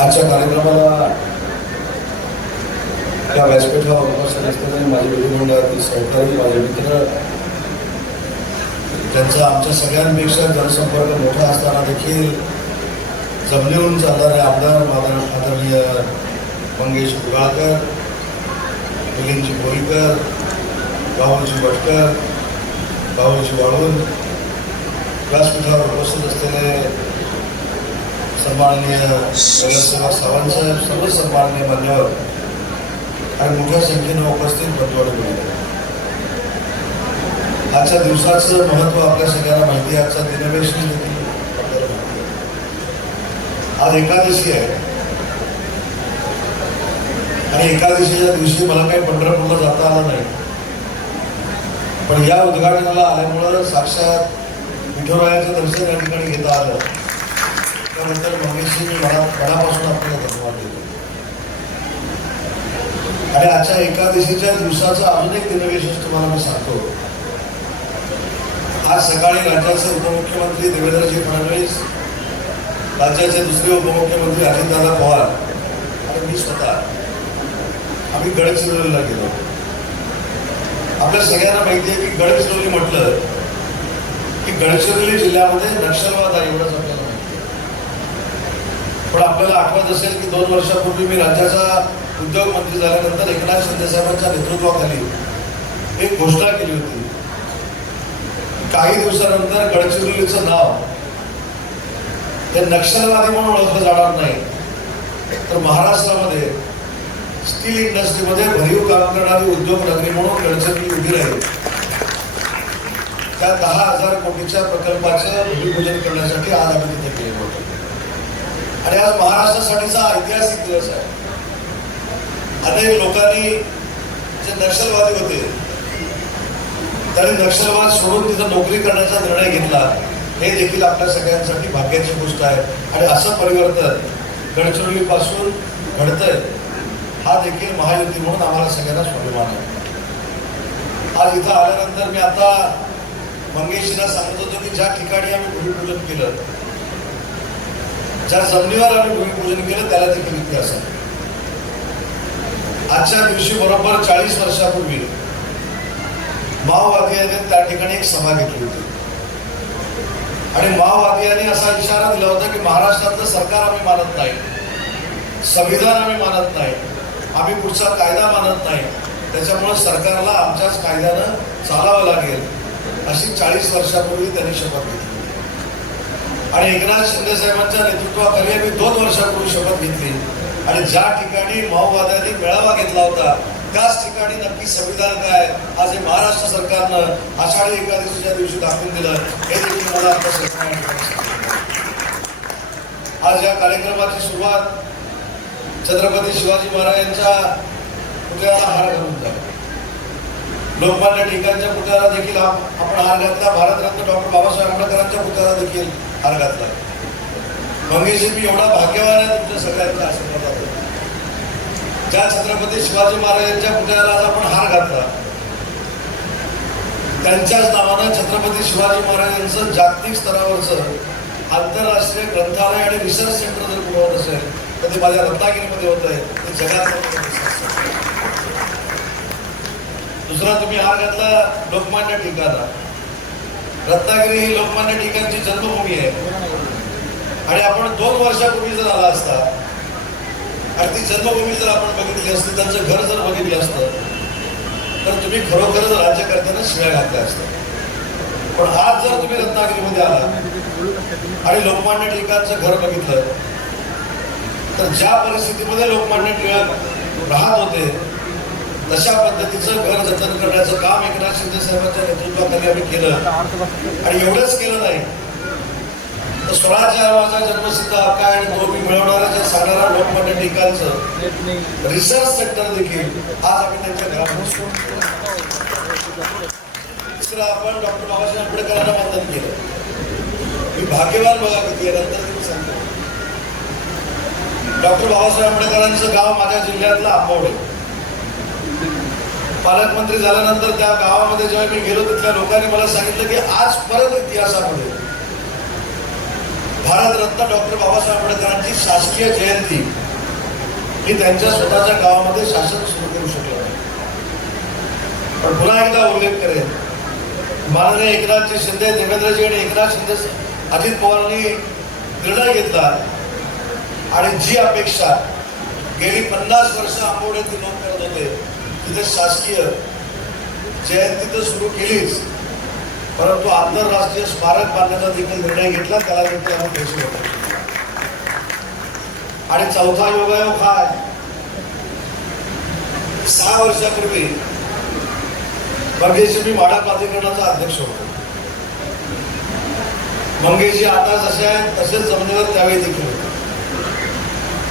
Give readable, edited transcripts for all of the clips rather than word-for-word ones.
आजच्या कार्यक्रमाला त्या व्यासपीठावर उपस्थित असलेले माझे विधिमंडळातील सहकारी, माझे मित्र, त्यांचा आमच्या सगळ्यांपेक्षा जनसंपर्क मोठा असताना देखील जमिनीवरून चालणारे आमदार आदरणीय मंगेश गुगाळकर, मिलिंदजी बोरीकर, राहुलजी भटकर, राहुलजी वाळून, व्यासपीठावर उपस्थित असलेले सन्माननीय नगरसेवक सावंत साहेब, सर्व सन्माननीय मान्यवर आणि मोठ्या संख्येने उपस्थित बंधू मिळाले. आजच्या दिवसाचं महत्त्व आपल्या सगळ्यांना माहिती आहे. आजचा दिनवेश देखील आज एकादशी आहे आणि एकादशीच्या दिवशी मला काही पंढरपूरला जाता आलं नाही, पण या उद्घाटनाला आल्यामुळं साक्षात विठुरायाचं दर्शन या ठिकाणी घेता आलं. त्यानंतर मंगेशजी मी मनापासून आपल्याला धन्यवाद देतो. आणि आजच्या एकादशीच्या दिवसाचं अजून एक दिनविशेष तुम्हाला मी सांगतो. आज सकाळी राज्याचे उपमुख्यमंत्री देवेंद्रजी फडणवीस, राज्याचे दुसरे उपमुख्यमंत्री अजितदादा पवार आणि मी स्वतः आम्ही गडचिरोलीला गेलो. आपल्या सगळ्यांना माहिती आहे की गडचिरोली म्हटलं की गडचिरोली जिल्ह्यामध्ये नक्षलवाद आहे एवढंच आपल्याला माहिती आहे. पण आपल्याला आठवत असेल की 2 वर्षापूर्वी मी राज्याचा उद्योग मंत्री झाल्यानंतर एकनाथ शिंदे साहेबांच्या नेतृत्वाखाली एक घोषणा केली होती. काही दिवसानंतर गडचिरोलीचं नाव हे नक्षलवादी म्हणून ओळखलं जाणार नाही, तर महाराष्ट्रामध्ये स्टील इंडस्ट्रीमध्ये भरीव काम करणारी उद्योग नगरी म्हणून गडचिरोली उभी राहील. त्या 10,000 कोटीच्या प्रकल्पाचं भूमिपूजन करण्यासाठी आज आम्ही तिथे गेलो होतो. आणि आज महाराष्ट्रासाठीचा ऐतिहासिक दिवस आहे. अनेक लोकांनी जे नक्षलवादी होते त्यांनी नक्षलवाद सोडून तिथं नोकरी करण्याचा निर्णय घेतला. हे देखील आपल्या सगळ्यांसाठी भाग्याची गोष्ट आहे. आणि असं परिवर्तन गडचिरोलीपासून घडतंय हा देखील महायुती म्हणून आम्हाला सगळ्यांना स्वाभिमान आहे. आज इथं आल्यानंतर मी आता मंगेशजीला सांगत होतो की ज्या ठिकाणी आम्ही भूमिपूजन केलं, ज्या जमिनीवर आम्ही भूमिपूजन केलं त्याला देखील इतिहास आहे. आजच्या दिवशी बरोबर 40 वर्षापूर्वी माओवाद्यांनी त्या ठिकाणी एक सभा घेतली होती आणि माओवाद्यांनी असा इशारा दिला होता की महाराष्ट्रातलं सरकार आम्ही मानत नाही, संविधान आम्ही मानत नाही, आम्ही पुढचा कायदा मानत नाही, त्याच्यामुळे सरकारला आमच्याच कायद्यानं चालावं लागेल, अशी 40 वर्षापूर्वी त्यांनी शपथ घेतली. आणि एकनाथ शिंदे साहेबांच्या नेतृत्वाखाली आम्ही 2 वर्षापूर्वी शपथ घेतली. आणि ज्या ठिकाणी माओवाद्यांनी मेळावा घेतला होता त्याच ठिकाणी नक्की संविधान काय आज हे महाराष्ट्र सरकारनं आषाढी एकादशीच्या दिवशी दाखवून दिलं. हे देखील मला आपल्या सरकारने. आज या कार्यक्रमाची सुरुवात छत्रपती शिवाजी महाराजांच्या पुतळ्याला हार घालून झाली. लोकमान्य टिळकांच्या पुतळ्याला देखील आपण हार घातला. भारतरत्न डॉक्टर बाबासाहेब आंबेडकरांच्या पुतळ्याला देखील हार घातला. मंगेशजी, मी एवढा भाग्यवान आहे तुमच्या सगळ्यांच्या आशीर्वादात. ज्या छत्रपती शिवाजी महाराजांच्या पुतळ्याला आज आपण हार घातला, त्यांच्याच नावानं छत्रपती शिवाजी महाराजांचं जागतिक स्तरावरचं आंतरराष्ट्रीय ग्रंथालय आणि रिसर्च सेंटर जर कुठं होत असेल तर ते माझ्या रत्नागिरीमध्ये होत आहे. ते जगात. दुसरा तुम्ही हार घातला लोकमान्य टिळकांना. रत्नागिरी ही लोकमान्य टिळकांची जन्मभूमी आहे आणि आपण 2 वर्षापूर्वी जर आला असता आणि ती जन्मभूमी जर आपण बघितली असती, त्यांचं घर जर बघितलं असतं तर तुम्ही खरोखरच राज्यकर्त्यांना शिव्या घातल्या असत्या. पण आज जर तुम्ही रत्नागिरीमध्ये आला आणि लोकमान्य टिळकांचं घर बघितलं तर ज्या परिस्थितीमध्ये लोकमान्य टिळक राहत होते तशा पद्धतीचं घर जतन करण्याचं काम एकनाथ शिंदे साहेबांच्या नेतृत्वाखाली आम्ही केलं. आणि एवढंच केलं नाही तर स्वराज्य हा माझा जन्मसिद्ध हक्क आहे आणि तो मी मिळवणाऱ्या सांगणारा लोकमान्य टिळकांचं रिसर्च सेंटर देखील आज आम्ही त्यांच्या घरापासून. तिसरं, आपण डॉक्टर बाबासाहेब आंबेडकरांना वंदन केलं. मी भाग्यवान बघा किती आहे. नंतर तुम्ही सांगतो डॉक्टर बाबासाहेब आंबेडकरांचं गाव माझ्या जिल्ह्यातलं आंबवडे. पालकमंत्री झाल्यानंतर त्या गावामध्ये जेव्हा मी गेलो तिथल्या लोकांनी मला सांगितलं की आज परत इतिहासामध्ये भारत भारतरत्न डॉक्टर बाबासाहेब आंबेडकरांची शासकीय जयंती ही त्यांच्या स्वतःच्या गावामध्ये शासन सुरू करू शकलं नाही. पण पुन्हा एकदा उल्लेख करेन, माननीय एकनाथजी शिंदे, देवेंद्रजी आणि एकनाथ शिंदे, अजित पवारांनी निर्णय घेतला आणि जी अपेक्षा गेली 50 वर्ष आंबवड्यातील लोक करत होते, तिथे शासकीय जयंती तर सुरू केलीच, परंतु आंतरराष्ट्रीय स्मारक बांधण्याचा देखील निर्णय घेतला, त्याला देखील आम्ही पैसे होतो. आणि चौथा योगायोग हा 6 वर्षापूर्वी मंगेशजी मी माढा प्राधिकरणाचा अध्यक्ष होतो. मंगेशजी आता जसे आहेत तसेच जमिनीवर त्यावेळी देखील होते.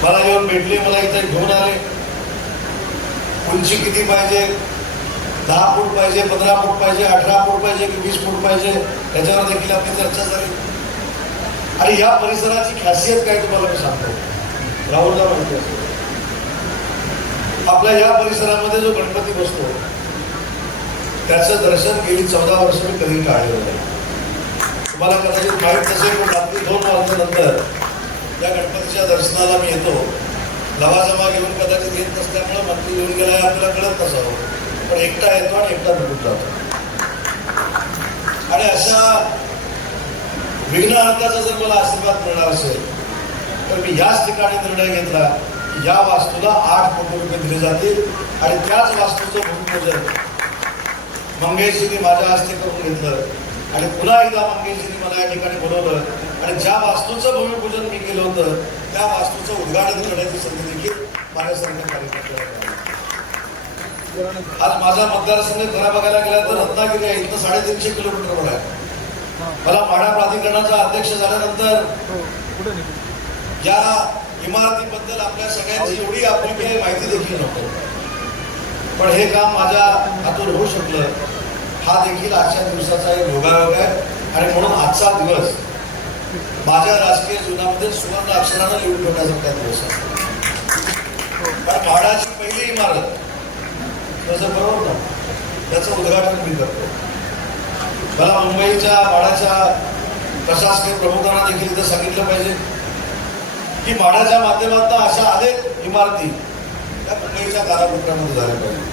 मला येऊन भेटले, मला इथे घेऊन आले. उंची किती पाहिजे, 10 फूट पाहिजे, 15 फूट पाहिजे, 18 फूट पाहिजे की 20 फूट पाहिजे, याच्यावर देखील आपली चर्चा झाली. आणि या परिसराची खासियत काय तुम्हाला मी सांगतो, राहुलला माहिती असतो. आपल्या या परिसरामध्ये जो गणपती बसतो त्याचं दर्शन गेली 14 वर्ष मी कधी टाळलेलं नाही. तुम्हाला कदाचित माहीत नसेल, पण रात्री 2 वाजल्यानंतर या गणपतीच्या दर्शनाला मी येतो. लवाजमा घेऊन कदाचित येत नसल्यामुळे मंत्री येऊन गेला आपल्याला कळत नसावं, पण एकटा येतो आणि एकटा निघून जातो. आणि अशा विघ्नहर्त्याचा जर मला आशीर्वाद मिळणार असेल तर मी याच ठिकाणी निर्णय घेतला की या वास्तूला 8 कोटी रुपये दिले जातील आणि त्याच वास्तूचं भूमिपूजन मंगेशजींनी माझ्या हस्ते करून घेतलं. आणि पुन्हा एकदा मंगेशजींनी मला या ठिकाणी बोलवलं आणि ज्या वास्तूचं भूमिपूजन मी केलं होतं त्या वास्तूचं उद्घाटन करण्याची संधी देखील माझ्यासारख्या कार्यकर्त्याला मिळाली. आज माझा मतदारसंघ खरा बघायला गेला तर रत्नागिरी आहे, इथं 350 किलोमीटरवर आहे. मला माढा प्राधिकरणाचा अध्यक्ष झाल्यानंतर या इमारतीबद्दल आपल्या सगळ्यांची एवढी आपुलकी आहे माहिती देखील नव्हतं, पण हे काम माझ्या हातून होऊ शकलं. हा देखील आजच्या दिवसाचा एक योगायोग आहे. आणि म्हणून आजचा दिवस माझ्या राजकीय जीवनामध्ये सुवर्ण अक्षरानं लिहून ठेवण्यासारखा दिवस आहे. पण माढाची पहिली इमारत तसं बरोबर ना, त्याचं उद्घाटन मी करतो. मला मुंबईच्या माढाच्या प्रशासकीय प्रमुखांना देखील इथं सांगितलं पाहिजे की माढाच्या माध्यमातून अशा अनेक इमारती त्या मुंबईच्या कारागृहामध्ये झाल्या पाहिजे.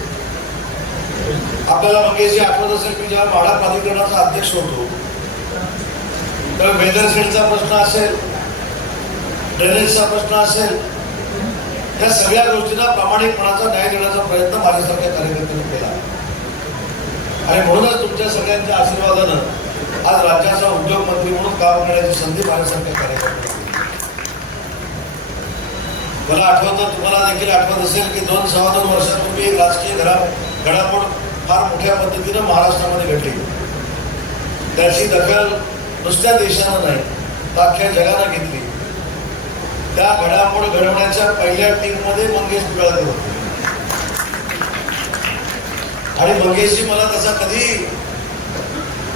आपल्याला मंगेशजी आठवत असेल की जेव्हा माढा प्राधिकरणाचा अध्यक्ष होतो तर वेदर शेडचा प्रश्न असेल, ड्रेनेजचा प्रश्न असेल, या सगळ्या गोष्टींना प्रामाणिकपणाचा न्याय देण्याचा प्रयत्न माझ्यासारख्या कार्यकर्त्यांनी केला. आणि म्हणूनच तुमच्या सगळ्यांच्या आशीर्वादानं आज राज्याचा उद्योग मंत्री म्हणून काम करण्याची संधी माझ्यासारख्या कार्यकर्त्यांना. मला आठवतं, तुम्हाला देखील आठवत असेल की 2-2.25 वर्षापूर्वी एक राजकीय घडामोड फार मोठ्या पद्धतीनं महाराष्ट्रामध्ये घडली. त्याची दखल नुसत्या देशानं नाही तर अख्ख्या जगानं घेतली. त्या घडामोड घडवण्याच्या पहिल्या टीममध्ये मंगेश बिराजदार होते. आणि मंगेशजी मला तसा कधी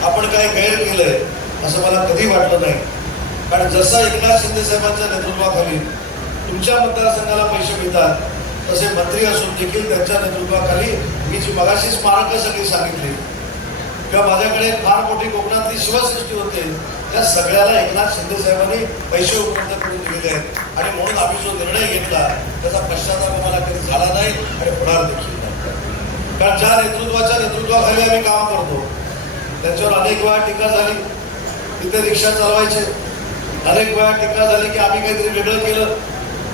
आपण काय गैर केलंय असं मला कधी वाटलं नाही. कारण जसं एकनाथ शिंदे साहेबांच्या नेतृत्वाखाली तुमच्या मतदारसंघाला पैसे मिळतात, तसे मंत्री असून देखील त्यांच्या नेतृत्वाखाली मी जी मगाशी स्मारकं सगळी सांगितली किंवा माझ्याकडे फार मोठी कोकणातली शिवसृष्टी होते, त्या सगळ्याला एकनाथ शिंदे साहेबांनी पैसे उपलब्ध करून दिलेले आहेत. आणि म्हणून आम्ही जो निर्णय घेतला त्याचा पश्चाताप आम्हाला कधी झाला नाही आणि होणार देखील नाही. कारण ज्या नेतृत्वाच्या नेतृत्वाखाली आम्ही काम करतो त्यांच्यावर अनेक वेळा टीका झाली. तिथे रिक्षा चालवायचे, अनेक वेळा टीका झाली की आम्ही काहीतरी वेगळं केलं.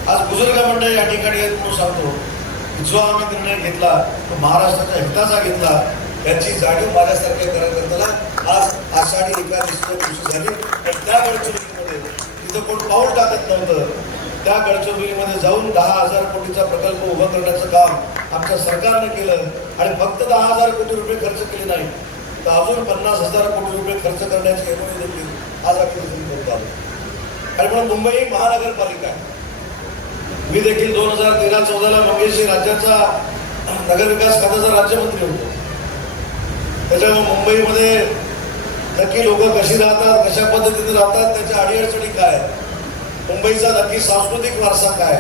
आज बुजुर्ग मंडळी या ठिकाणी आहेत म्हणून सांगतो, जो आम्ही निर्णय घेतला तो महाराष्ट्राच्या हिताचा घेतला. याची जाणीव माझ्यासारख्या कार्यकर्त्याला आज आषाढी एकादशीच्या दिवशी झाली. आणि त्या गडचिरोलीमध्ये तिथं कोण पाऊल टाकत नव्हतं, त्या गडचिरोलीमध्ये जाऊन 10,000 कोटीचा प्रकल्प उभा करण्याचं काम आमच्या सरकारनं केलं. आणि फक्त 10,000 कोटी रुपये खर्च केले नाही तर अजून 50,000 कोटी रुपये खर्च करण्याची एमओयू देखील आज आम्ही देखील करत आलो. आणि म्हणून मुंबई ही महानगरपालिका आहे. मी देखील 2013-14ला मंगेशजी राज्याचा नगरविकास खात्याचा राज्यमंत्री होतो. त्याच्यामुळे मुंबईमध्ये नक्की लोक कशी राहतात, कशा पद्धतीने राहतात, त्याच्या अडीअडचणी काय, मुंबईचा नक्की सांस्कृतिक वारसा काय,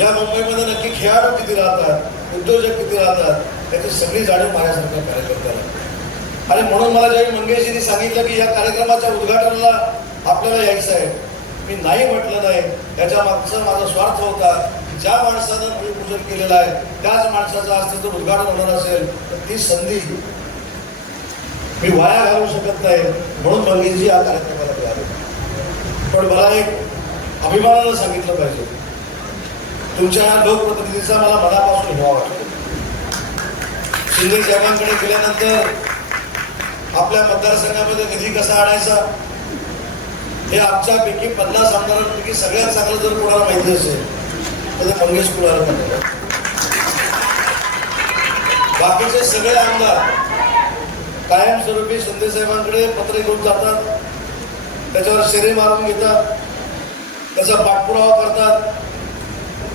या मुंबईमध्ये नक्की खेळाडू किती राहतात, उद्योजक किती राहतात, याची सगळी जाणीव माझ्यासारख्या कार्यकर्त्याला. आणि म्हणून मला ज्यावेळी मंगेशजींनी सांगितलं की या कार्यक्रमाच्या उद्घाटनाला आपल्याला यायचं आहे मी नाही म्हटलं नाही, याच्या मागचा माझा स्वार्थ होता की ज्या माणसानं भूमिपूजन केलेलं आहे त्याच माणसाचं आज तिथं उद्घाटन होणार असेल तर ती संधी मी वाया घालवू शकत नाही, म्हणून मंगेशजी या कार्यक्रमाला मिळाले. पण मला एक अभिमानानं सांगितलं पाहिजे, तुमच्या ह्या लोकप्रतिनिधीचा मला मनापासून हेवा वाटतो. शिंदे साहेबांकडे गेल्यानंतर आपल्या मतदारसंघामध्ये निधी कसा आणायचा हे आमच्यापैकी 50 आमदारांपैकी सगळ्यात चांगलं जर कोणाला माहिती असेल तर ते मंगेश कुडाळ म्हणतात. बाकीचे सगळे आमदार कायमस्वरूपी शिंदे साहेबांकडे पत्र घेऊन जातात, त्याच्यावर शेरे मारून घेतात, त्याचा पाठपुरावा करतात.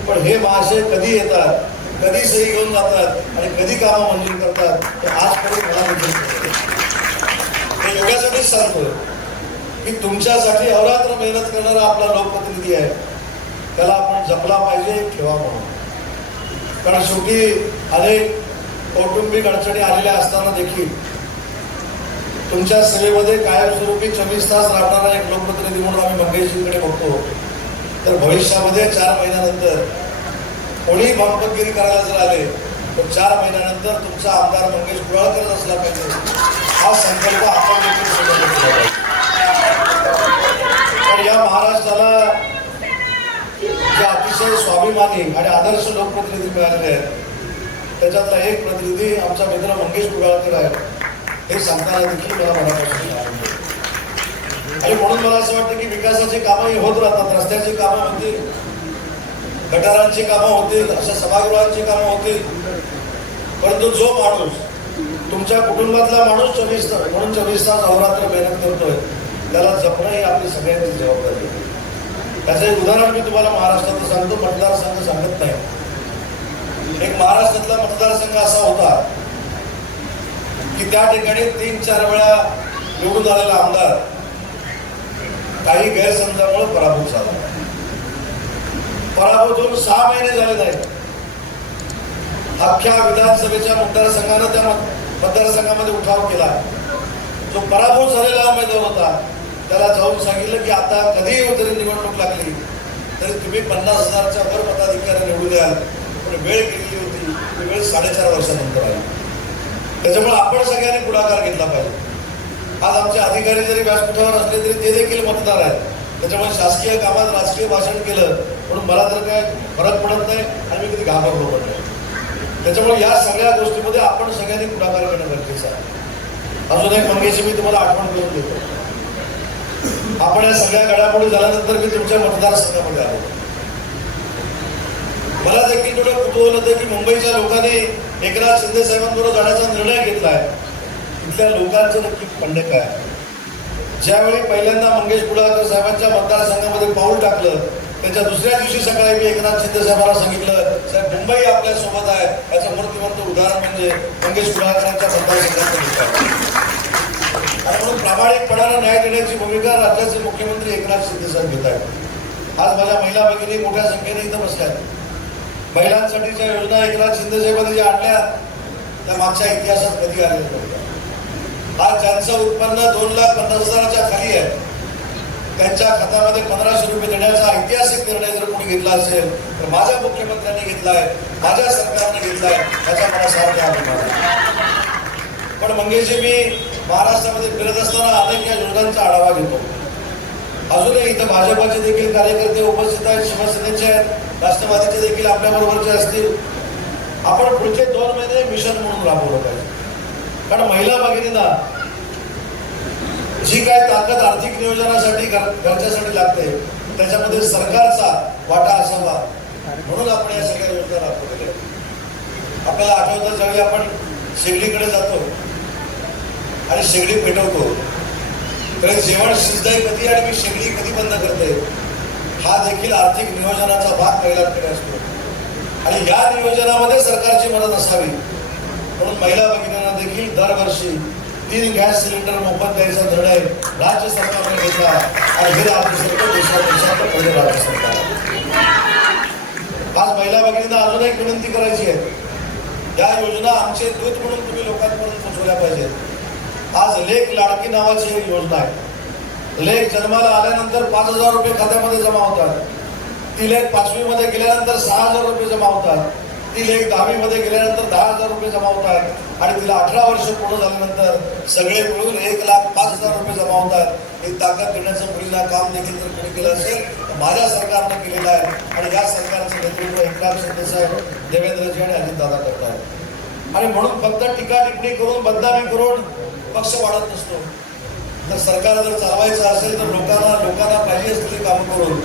पण हे महाशय कधी येतात, कधी सही घेऊन जातात आणि कधी कामं मंजूर करतात हे आजपर्यंत मला मंजूर. हे योगासाठीच सांगतोय की तुमच्यासाठी अहोरात्र मेहनत करणारा आपला लोकप्रतिनिधी आहे, त्याला आपण जपला पाहिजे, ठेवा म्हणून. कारण शेवटी अनेक कौटुंबिक अडचणी आलेल्या असताना देखील तुमच्या सेवेमध्ये कायमस्वरूपी 24 तास राहणारा एक लोकप्रतिनिधी म्हणून आम्ही मंगेशजींकडे बघतो. तर भविष्यामध्ये 4 महिन्यानंतर कोणी भावपतगिरी करायला जर आले तर 4 महिन्यानंतर तुमचा आमदार मंगेश कुडाळकर असला पाहिजे, हा संकल्प आपण देखील केला पाहिजे. पण या महाराष्ट्राला जे अतिशय स्वाभिमानी आणि आदर्श लोकप्रतिनिधी मिळालेले आहेत त्याच्यातला एक प्रतिनिधी आमचा मित्र मंगेश कुडाळकर आहे, हे सांगताना देखील मला मनापासून आनंद होतो. आणि म्हणून मला असं वाटतं की विकासाची कामंही होत राहतात, रस्त्याची कामं होतील, गटारांची कामं होतील, अशा सभागृहांची कामं होतील. परंतु जो माणूस तुमच्या कुटुंबातला माणूस 24 तास म्हणून 24 तास अहोरात्र मेहनत करतोय त्याला जपणं ही आपली सगळ्यांची जबाबदारी आहे. त्याचं एक उदाहरण मी तुम्हाला महाराष्ट्रात सांगतो, मतदारसंघ सांगत नाही. एक महाराष्ट्रातला मतदारसंघ असा होता की त्या ठिकाणी 3-4 वेळा निवडून आलेला आमदार काही गैरसमजामुळे पराभूत झाला. पराभूत होऊन 6 महिने झाले नाही. अख्ख्या विधानसभेच्या मतदारसंघानं त्या मतदारसंघामध्ये उठाव केला. जो पराभूत झालेला उमेदवार होता त्याला जाऊन सांगितलं की आता कधीही जरी निवडणूक लागली तरी तुम्ही 50,000च्या वर मताधिकारी निवडून द्याल. पण वेळ गेलेली होती, ती वेळ 4.5 वर्षानंतर आली. त्याच्यामुळे आपण सगळ्यांनी पुढाकार घेतला पाहिजे. आज आमचे अधिकारी जरी व्यासपीठावर असले तरी ते देखील मतदार आहेत. त्याच्यामुळे शासकीय कामात राजकीय भाषण केलं म्हणून मला तर काय फरक पडत नाही आणि मी कधी घाबरलो पण नाही. त्याच्यामुळे या सगळ्या गोष्टीमध्ये आपण सगळ्यांनी पुढाकार घेणं गरजेचं आहे. अजून एक मंगेशी मी तुम्हाला आठवण करून देतो. आपण या सगळ्या घडामोडी झाल्यानंतर मी तुमच्या मतदारसंघामध्ये आलो. मला देखील थोडं कुतूहल होतं की मुंबईच्या लोकांनी एकनाथ शिंदे साहेबांबरोबर जाण्याचा निर्णय घेतलाय. इथल्या लोकांचं नक्की म्हणणं काय? ज्यावेळी पहिल्यांदा मंगेश कुडाळकर साहेबांच्या मतदारसंघामध्ये पाऊल टाकलं त्याच्या दुसऱ्या दिवशी सकाळी मी एकनाथ शिंदे साहेबांना सांगितलं, साहेब मुंबई आपल्या सोबत आहे. याचं मूर्तिमंत उदाहरण म्हणजे मंगेश कुडाळकरांच्या मतदारसंघात. आणि म्हणून प्रामाणिकपणानं न्याय देण्याची भूमिका राज्याचे मुख्यमंत्री एकनाथ शिंदे साहेब घेत आहेत. आज माझ्या महिला भगिनी मोठ्या संख्येने इथं बसल्या. महिलांसाठीच्या योजना एकनाथ शिंदे साहेबांनी ज्या आणल्या त्या मागच्या इतिहासात कधी आलेल्या नव्हत्या. आज ज्यांचं उत्पन्न 2,50,000च्या खाली आहे त्यांच्या खात्यामध्ये 1,500 रुपये देण्याचा ऐतिहासिक निर्णय जर कोणी घेतला असेल तर माझ्या मुख्यमंत्र्यांनी घेतलाय, माझ्या सरकारने घेतलाय, त्याचा मला सार्थ अभिमान आहे. पण मंगेशजी मी महाराष्ट्रामध्ये फिरत असताना अनेक या योजनांचा आढावा घेतो. अजूनही इथं भाजपाचे देखील कार्यकर्ते उपस्थित आहेत, शिवसेनेचे आहेत, राष्ट्रवादीचे देखील आपल्याबरोबरचे असतील. आपण पुढचे 2 महिने मिशन म्हणून राबवलं पाहिजे. कारण महिला भगिनींना जी काय ताकद आर्थिक नियोजनासाठी घरच्यासाठी लागते त्याच्यामध्ये सरकारचा वाटा असावा म्हणून आपण या सगळ्या योजना राबवलेल्या. आपल्याला आठवतं ज्यावेळी आपण शेगडीकडे जातो आणि शेगडी पेटवतो तर जेवण शिजतंय कधी आणि मी शेगडी कधी बंद करते हा देखील आर्थिक नियोजनाचा भाग पहिल्याकडे असतो. आणि या नियोजनामध्ये सरकारची मदत असावी म्हणून महिला भगिनींना देखील दरवर्षी 3 गॅस सिलेंडर मोफत द्यायचा निर्णय राज्य सरकारने घेतला. आणि हे राज्य सरकार देशात पहिलं राज्य सरकार. आज महिला भगिनींना अजून एक विनंती करायची आहे, या योजना आमचे दूत म्हणून तुम्ही लोकांपर्यंत पोहोचवल्या पाहिजेत. आज लेक लाडकी नावाची एक योजना आहे. लेख जन्माला आल्यानंतर 5,000 रुपये खात्यामध्ये जमा होतात. ती लेख 5वी मध्ये गेल्यानंतर 6,000 रुपये जमा होतात. ती लेख 10वी मध्ये गेल्यानंतर 10,000 रुपये जमा होतात आणि तिला 18 वर्ष पूर्ण झाल्यानंतर सगळे मिळून 1,05,000 रुपये जमा होतात. हे ताकद देण्याचं मुलींना काम देखील जर कोणी केलं असेल तर माझ्या सरकारनं केलेलं आहे आणि या सरकारचं नेतृत्व एकनाथ शिंदे साहेब, देवेंद्रजी आणि अजितदादा करतात. आणि म्हणून फक्त टीका टिप्पणी करून बदनामी करून पक्ष वाढत नसतो. तर सरकार जर चालवायचं असेल तर लोकांना पाहिजे असलेली कामं करून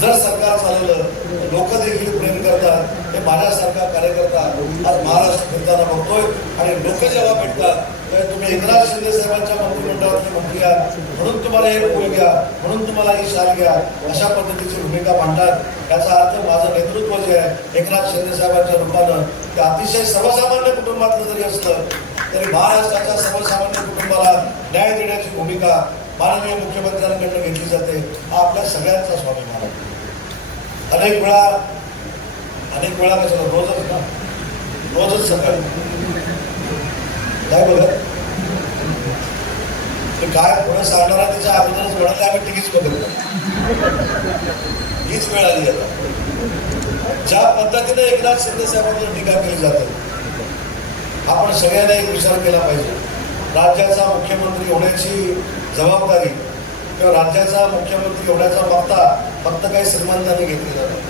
जर सरकार चालवलं तर लोक देखील प्रेम करतात. हे माझ्यासारखा कार्यकर्ता आज महाराष्ट्र फिरताना बघतोय आणि लोक जेव्हा भेटतात तेव्हा तुम्ही एकनाथ शिंदे साहेबांच्या मंत्रिमंडळातले मंत्री आहात म्हणून तुम्हाला हे फूल घ्या, म्हणून तुम्हाला ही शाल घ्या, अशा पद्धतीची भूमिका मांडतात. याचा अर्थ माझं नेतृत्व जे आहे एकनाथ शिंदे साहेबांच्या रूपानं ते अतिशय सर्वसामान्य कुटुंबातलं जरी असलं तरी महाराष्ट्राच्या सर्वसामान्य कुटुंबाला न्याय देण्याची भूमिका माननीय मुख्यमंत्र्यांकडून घेतली जाते. हा आपल्या सगळ्यांचा स्वाभिमान आहे. अनेक वेळा कशाला रोजच सकाळी काय बघत ते काय पुढे सांगणारा त्याच्या अगोदरच वेळाला आम्ही टीव्हीच बघतो. हीच वेळ आली आता. ज्या पद्धतीने एकनाथ शिंदे साहेबांवर टीका केली जाते आपण सगळ्यांना एक विचार केला पाहिजे. राज्याचा मुख्यमंत्री होण्याची जबाबदारी किंवा राज्याचा मुख्यमंत्री होण्याचा मागता फक्त काही श्रीमंतांनी घेतलेला नाही,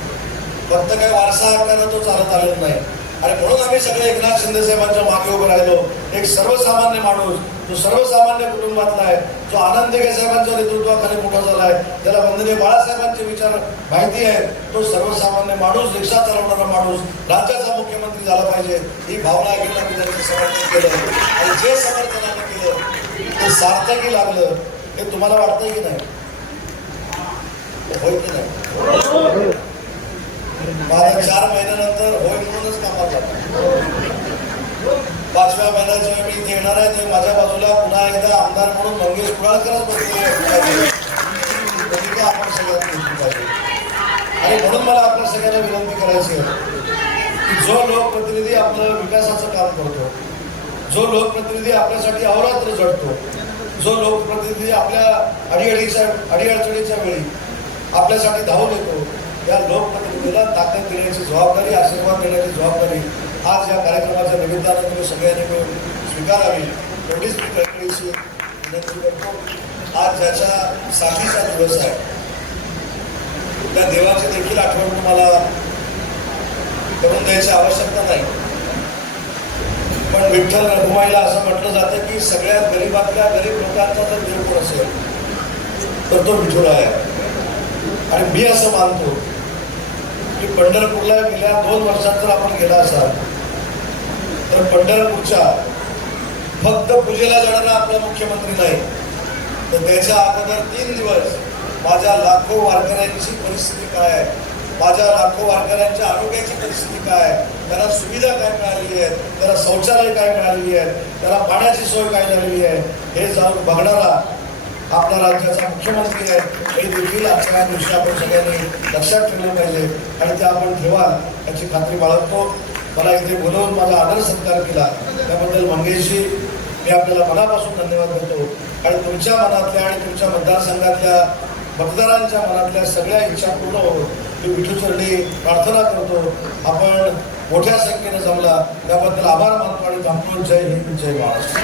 फक्त काही वारसा हक्कानं तो चालत आलेला नाही. आणि म्हणून आम्ही सगळे एकनाथ शिंदे साहेबांच्या मागे उभे राहिलो. एक सर्वसामान्य माणूस जो सर्वसामान्य कुटुंबातला आहे, जो आनंद दिघे साहेबांच्या नेतृत्वाखाली मोठा झाला आहे, त्याला वंदनीय बाळासाहेबांचे विचार माहिती आहे, तो सर्वसामान्य माणूस, रिक्षा चालवणारा माणूस राज्याचा मुख्यमंत्री झाला पाहिजे ही भावना घेऊन आम्ही त्यांचं समर्थन केलं. आणि जे समर्थन आम्ही केलं ते सार्थकी लागलं हे तुम्हाला वाटतं की नाही? होय की नाही? माझ्या 4 महिन्यानंतर होय म्हणूनच कामात जातो. 5व्या महिन्यात जेव्हा मी इथे येणार आहे तेव्हा माझ्या बाजूला पुन्हा एकदा आमदार म्हणून मंगेश कुडाळकरच बसलेले भूमिका आपण सगळ्यांनी घेतली पाहिजे. आणि म्हणून मला आपल्या सगळ्यांना विनंती करायची आहे की जो लोकप्रतिनिधी आपलं विकासाचं काम करतो, जो लोकप्रतिनिधी आपल्यासाठी अहोरात्र झटतो, जो लोकप्रतिनिधी आपल्या अडीअडचणीच्या वेळी आपल्यासाठी धावून येतो, या लोकप्रतिनिधीला ताकद देण्याची जबाबदारी, आशीर्वाद देण्याची जबाबदारी आज या कार्यक्रमाच्या निमित्तानं तुम्ही सगळ्यांनी मिळून स्वीकारावी एवढीच मी कळकळीची विनंती करतो. आज ज्याच्या साथीचा दिवस आहे त्या देवाची देखील आठवण तुम्हाला करून द्यायची आवश्यकता नाही. पण विठ्ठल रखुमाईला असं म्हटलं जातं की सगळ्यात गरीबातल्या गरीब लोकांचा जर देव कोण असेल तर तो विठुराय आहे. आणि मी असं मानतो की पंढरपूरला गेल्या 2 वर्षात जर आपण गेला असाल तर पंढरपूरच्या फक्त पूजेला जाणारा आपला मुख्यमंत्री नाही तर त्याच्या अगोदर 3 दिवस माझ्या लाखो वारकऱ्यांची परिस्थिती काय आहे, माझ्या लाखो वारकऱ्यांच्या आरोग्याची परिस्थिती काय आहे, त्याला सुविधा काय मिळालेली आहे, त्याला शौचालय काय मिळालेली आहे, त्याला पाण्याची सोय काय झालेली आहे हे जाऊन बघणारा आपल्या राज्याचा मुख्यमंत्री आहे. हे देखील आजच्या दिवशी आपण सगळ्यांनी लक्षात ठेवलं पाहिजे आणि ते आपण ठेवाल याची खात्री बाळगतो. मला इथे बोलवून माझा आदर सत्कार केला त्याबद्दल मंगेशजी मी आपल्याला मनापासून धन्यवाद देतो. आणि तुमच्या मनातल्या आणि तुमच्या मतदारसंघातल्या मतदारांच्या मनातल्या सगळ्या इच्छा पूर्ण होत मी विठूचरणी प्रार्थना करतो. आपण मोठ्या संख्येने जमला त्याबद्दल आभार मानतो आणि थांबतो. जय हिंद, जय महाराष्ट्र.